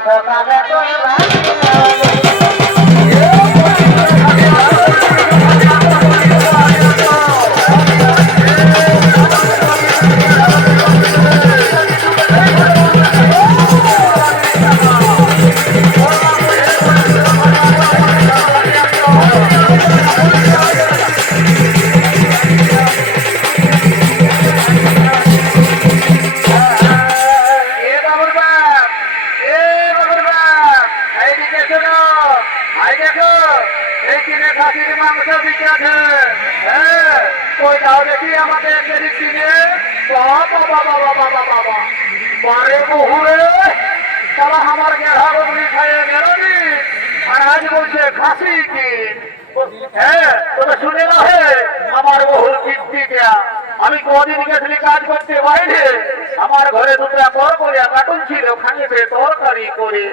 সকালে তুই আমাকে কিনে বাবা বাবা বাবা বাবা বারে বহুরে তারা আমার গেড়াগুলি খাইয়ে গেলি আর আজ বলছে খাসি কি হ্যাঁ তবে শুনে না হে আমার বহুর কীর্তি দেয়া আমি কদিন গেছিলি কাজ করতে বাইরে আমার ঘরে দুটা পর করিয়া কাটুন ছিল খাইতে তরকারি করে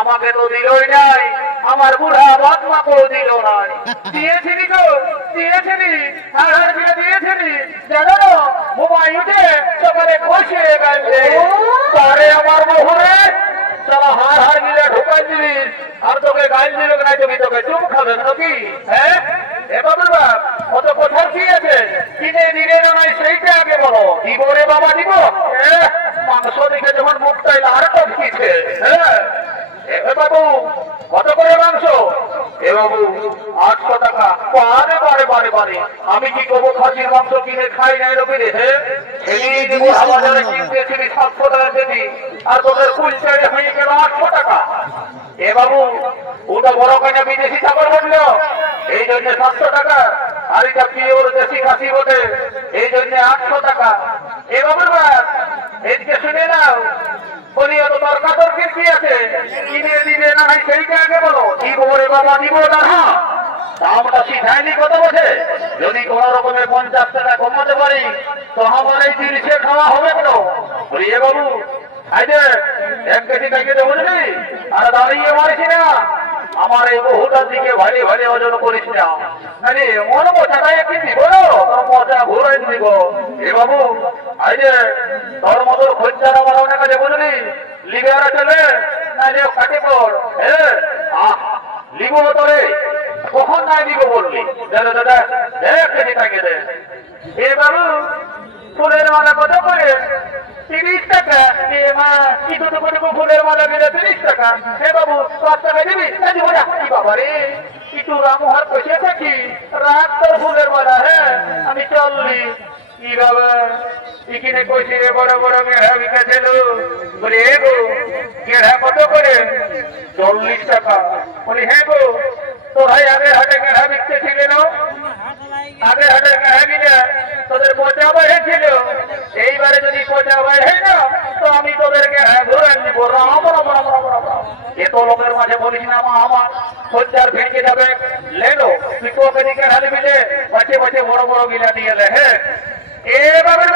আমাকে তো দিলই নাই আমার বুড়া বাতমাকেও দিল নাই দিয়েছিলি গো দিয়েছিলি আর দিয়েছিলি জানো না মোবাইল উঠে সকালে বসে গেছে পরে আমার বহুরে চলো হার হার গিলে ঢোকাই দিলিস আর তোকে গাইল দিল নাই তুমি তোকে চুপ খাবে নাকি হ্যাঁ এবার কত কোথাও কি আছে কিনে দিলে না নাই সেইটা আগে বলো দিব রে বাবা দিব মাংস দেখে যখন মুখটাই আর টপকিছে হ্যাঁ বাবু কত করে মাংস এ বাবু 800 টাকা বারে বারে বারে বারে আমি কি করবো খাসির মাংস কিনে খাই নাই রবি রে বাজারে কিনতেছিলি 700 টাকা কেজি আর তোদের কুলচারে হয়ে গেল 800 টাকা এ বাবু ওটা বড় কেনা বিদেশি চাকর বললো এই জন্য 700 টাকা আর এটা পিওর দেশি খাসি বটে এই জন্য 800 টাকা এ বাবু এদিকে শুনে নাও বলি অত তর্কাতর্কের কি আছে কিনে দিবে না ভাই সেইটা আগে বলো দিব রে বাবা দিব না দামটা শিখায়নি কত বসে যদি কোন রকমে 50 টাকা কমাতে পারি তো আমার এই 30-এ খাওয়া হবে কেন বলি এ বাবু আইতে 1 কেজি খাইয়ে দেবো বুঝলি আর দাঁড়িয়ে মারিস না আমার এই বহুটার দিকে ভারী ভারী ওজন করিস না আরে মন মজাটাই একটি দিব তোর মজা ঘুরাই দিব এ বাবু আইতে তোর মতোর খোঁজার আমার অনেক কাছে বুঝলি লিবে আর চলে না যে কাটে পর হ্যাঁ লিবো তোরে কখন নাই দিব বললি দাদা দাদা দেখ কেটে থাকে দে এ বাবু ফুলের মালা কত করে 30 টাকা এ মা কি দুটো ফুলের মালা মিলে 30 টাকা হে বাবু 5 টাকা দিবি দিব না কি বাবা রে একটু রামহার পয়সা থাকি রাত তোর ফুলের মালা হ্যাঁ আমি চললি কি বাবা এখানে কইছি রে বড় বড় মেঘা বিকাছিল বলি হে গো মেঘা কত করে 40 টাকা বলি হে গো তো ভাই আগে হাটে মেঘা বিকতে ছিল না আগে হাটে মেঘা কিনে তোদের পচা বেড়েছিল এইবারে যদি পচা বেড়ে না তো আমি তোদেরকে ধরে দিব এত লোকের মাঝে বলিস না আমার সজ্জার ভেঙে যাবে লেলো তুই তোকে দিকে হালি মিলে বাঁচে বাঁচে বড় বড় গিলা দিয়ে এলে হ্যাঁ এবারে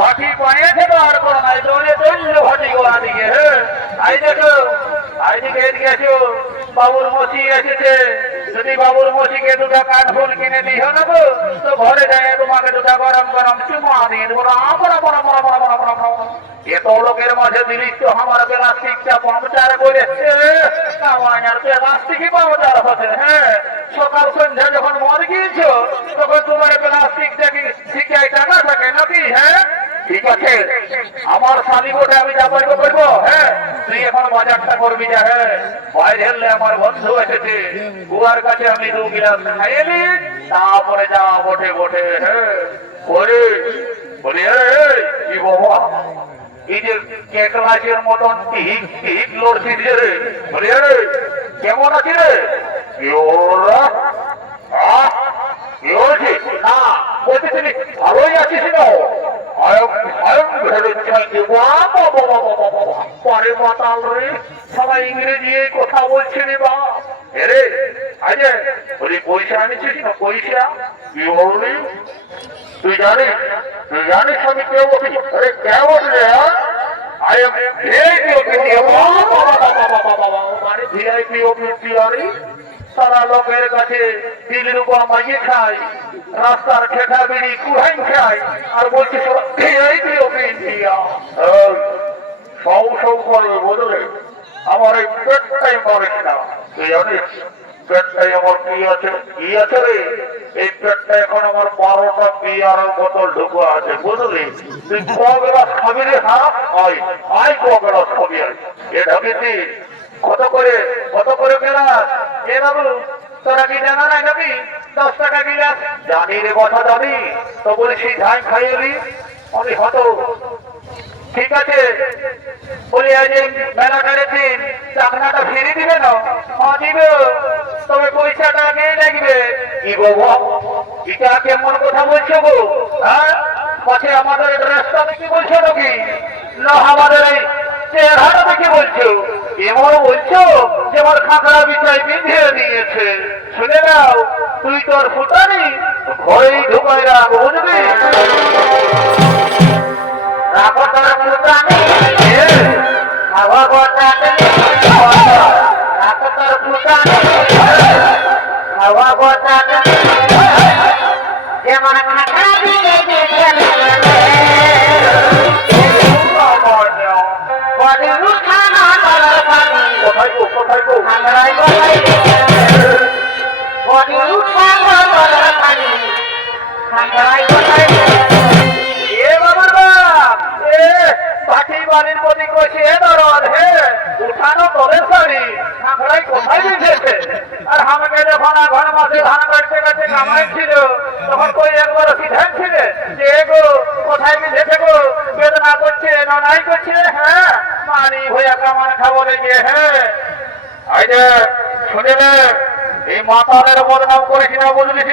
ভাটি পাইছে তো আর কোনো নাই চলে চললো ভাটি গোড়া দিকে হ্যাঁ আই দেখো আইদিকে এদিকে আসো বাবুর মসি এসেছে যদি বাবুর মসিকে দুটা কাঠফুল কিনে দিও না গো তো ঘরে যায় তোমাকে দুটা গরম গরম চুমা দিয়ে দেবো এত লোকের মাঝে দিলিস তো আমার প্লাস্টিকটা পাংচার করেছে আমার প্লাস্টিকই পাংচার হচ্ছে হ্যাঁ সকাল সন্ধ্যা যখন মর গিয়েছো তখন তোমার প্লাস্টিকটাকে শিখাই টাকা থাকে নাকি হ্যাঁ ঠিক আছে আমার শালি বটে আমি যা বলবো বলবো হ্যাঁ তুই এখন বাজারটা করবি যা হ্যাঁ বাইরে হলে আমার বন্ধু এসেছে গুয়ার কাছে আমি 2 গিলাস খাইয়ে নি তারপরে যা বটে বটে হ্যাঁ বলি বলি কি বাবা এই যে কেকলাজের মতন টিহিক টিহিক লড়ছিস রে বলি কেমন আছি রে ভালোই আছিস না পরে মাতাল রে সবাই ইংরেজি কথা বলছে রে বা রে আজে বলি পয়সা আনিছিস না পয়সা কি বললি তুই জানিস আমি কে বলি আরে কে বললি ভিআইপি অফিস সারা লোকের কাছে 3 রূপা মাগিয়ে খায় রাস্তার ঠেকা বিড়ি কুড়াই খায় আর বলছে ভিআইপি অফিস দিয়া সৌ করবে বুঝলে? আমার এই পেটটাই মারিস না, তুই জানিস পেটটাই আমার কি আছে রে? এই পেটটা এখন আমার 12টা বিয়ারের বোতল ঢুকো আছে বুঝলি? তুই কগেলা খাবি রে? হ্যাঁ আয় আয়, কগেলা খাবি আয়। এ ঢাকিতি কত করে গেলাস? এ বাবু তোরা কি জানা নাই নাকি 10 টাকা গিলাস? জানি রে কথা জানি, তো বলছি ঝাই খাইলি আমি হতো। ঠিক আছে বলি আজ মেলাটার দিন চাকনাটা ফিরিয়ে দিবে না? হ্যাঁ দিব, তবে পয়সাটা আগে লাগবে। কি গো এটা কেমন কথা বলছো গো? হ্যাঁ পাছে আমাদের ড্রেসটা দেখি বলছো নাকি? না আমাদের এই চেহারাটা দেখে বলছো? এমন বলছো যে আমার খাঁকড়া বিছাই বিঁধিয়ে দিয়েছে। শুনে নাও, তুই তোর ফুটানি ঘরেই ঢুকাই রাখ বুঝবি? রাখো তোর ফুটানি, খাওয়া গোটানি, রাখো তোর ফুটানি, খাওয়া গোটানি, যেমন খাঁকড়া বিছাই বিঁধিয়ে দিয়েছে। বাড়ির প্রতি কইছে দরদ হে উঠানো তোদের শাড়ি খাঁকড়াই কোথায় লিখেছে? আর আমাকে যখন ঘর মাসে ধান কাটতে কাটতে কামাই ছিল তখন কই একবার সিদ্ধান্ত ছিল যে গো কোথায় লিখেছে গো? বেদনা করছে না নাই করছে? হ্যাঁ মানি ভইয়া কামান খাবো লেগে। হ্যাঁ এই যে শুনিলে এই মাতালের বদনাম করেছি না বুঝলিস?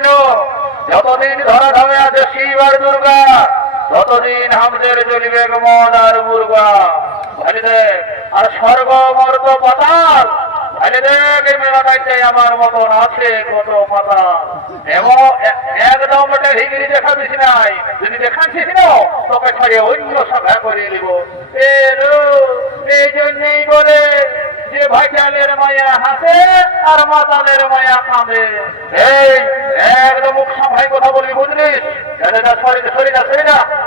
যতদিন ধরা ধরে আছে শিব আর দুর্গা, ততদিন আমাদের চলিবে মদ আর মুরগা। ভাই দেখ আর স্বর্গ মর্ত পাতাল, ভাই দেখ এই মেলাটাইতে আমার মতন আছে কত পাতাল। এবং একদম হিগড়ি দেখাবিস নাই, যদি দেখাচ্ছিস না তোকে ছাড়িয়ে অন্য সভা করিয়ে দিব। এই জন্যই বলে যে ভাইচালের মায়া হাসে আর মাতালের মায়া কাঁদে। এই একদম মুখ সামলাই কথা বলবি বুঝলিস?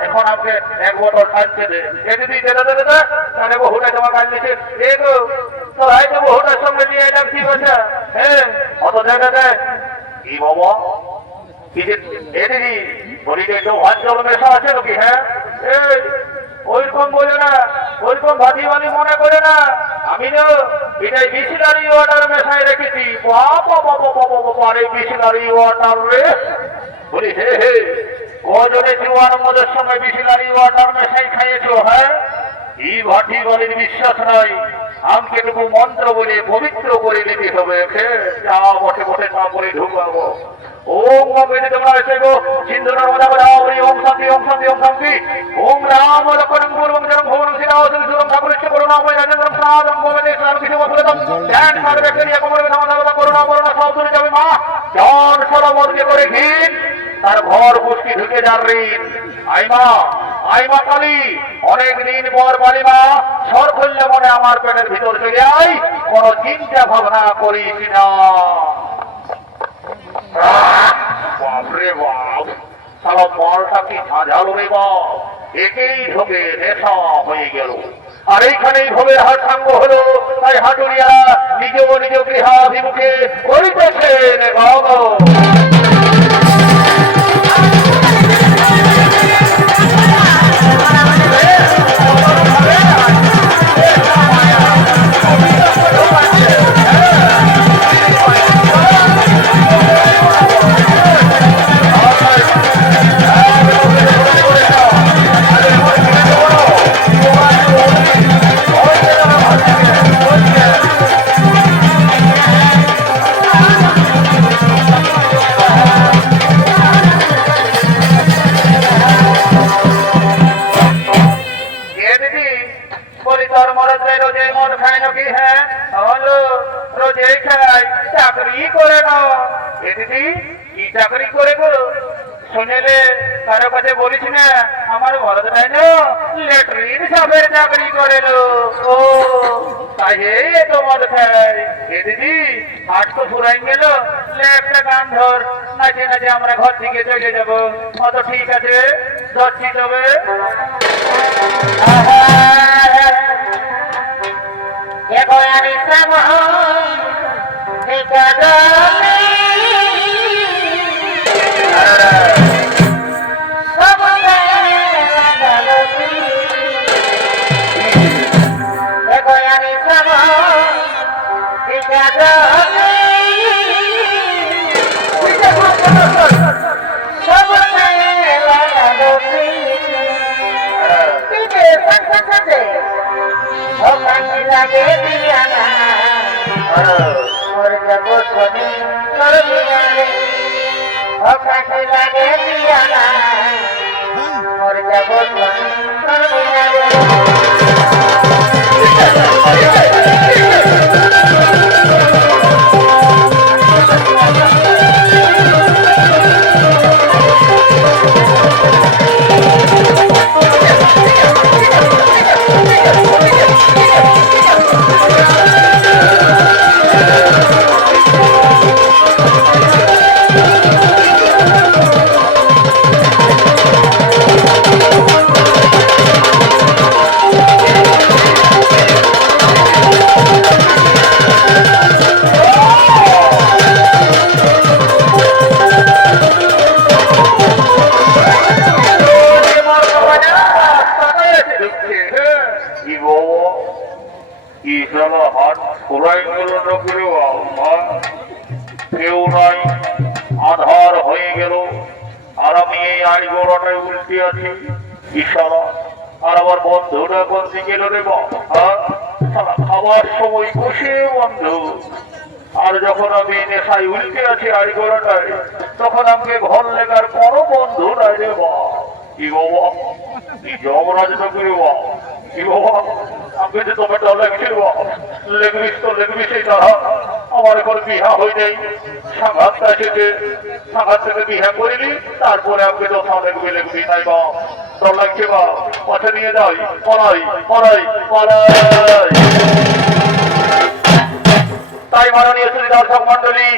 এখন আমাকে এক বোতল খাইতে দে। দিদি তাহলে বহুটা তোমার কাজ দিচ্ছে তোর হয়তো বহুটার সঙ্গে নিয়ে এলাম। ঠিক আছে হ্যাঁ অত দেখা দেয় কি বাবা দিদি বলি একটু ভাত জল মেশা আছে নাকি? হ্যাঁ এই ওইরকম বলে না, ওইরকম ভাতি বানি মনে করে না। আমি না এটাই বিসলারি ওয়াটার মেশায় রেখেছি। বিসলারি ওয়াটার রে বলি হে হে কজনে জোয়ার মদের সঙ্গে বিসলারি ওয়াটার মেশাই খাইয়েছো? হ্যাঁ এই ভাটি বাড়ির বিশ্বাস নাই, আমাকে টুকু মন্ত্র বলে পবিত্র করে নিতে হবে। যা বটে বটে তা করে ঢুকাবো। ওম বেদে তোমরা এসে গো সিন্ধুর মজা বাজাও ওম শান্তি ওম শান্তি ওম শান্তি। ওম রাম লক্ষ্মণ পূর্বং জনম ভুবনং শ্রীরামচন্দ্র সুরং ঠাকুরস্য করুণাময় রাজেন্দ্রম সাদম গোবিন্দে রামকৃষ্ণ বসুদেবম ধ্যান সাধবে ক্রিয়া কোমরে ধামা করুণা করুণা সব দূরে যাবে মা। জন সরমর্গে করে ঘিন তার ঘর পুষ্টি ঢুকে যার ঋণ। আইমা কালী অনেক দিন পর বাড়ি মা সর খুললে মনে আমার পেটের ভিতর চলে আই, কোন চিন্তা ভাবনা করিস না। বাপরে বাপ সারা মালটা কি ঝাঁঝালো রে বাপ, একেই ঢোকে নেশা হয়ে গেল। আর এইখানেই ভোগের হাট সাঙ্গ হলো, তাই হাটুরিয়ারা নিজ নিজ গৃহাভিমুখে করিতেছেন বাবা। চাকরি করে না দিদি কি চাকরি করে গো? শুনেলে কারো কাছে বলিস না আমার বলদ নাই না ল্যাট্রিন সাফের চাকরি করে ও তাই তো মদ খায়। দিদি হাট তো ফুরাই গেল, একটা গান ধর নাচে নাচে আমরা ঘর থেকে চলে যাবো। অত ঠিক আছে যাচ্ছি তবে। কেউ নাই, আধার হয়ে গেল, আর আমি এই আড়ি গোড়াটায় উল্টে আছি। ইশারা আর আমার বন্ধুটা কোন দিকে রে খাবার সময় বসে বন্ধু, আর যখন আমি নেশায় উল্টে আছি আড়ি গোড়াটায়, তখন আমাকে ঘর লেগার কোনো বন্ধু নাই রে বা। কি বাবা, কি যমরাজ নগরী বা, কি বাবা আমাকে যে তোমার লাগছে বা, লেগবিস তো লেগবিসই তারা। আমার এখন বিহা হয়ে নেই, সাংঘাত কাছে সাংঘাত থেকে বিহা করিনি, তারপরে আমাকে তো লেগবি লেগবি নাই বা, তোর লাগছে বা, পথে নিয়ে যাই, পলাই পলাই পলাই। তাই মাননীয় শ্রী দর্শক মন্ডলী,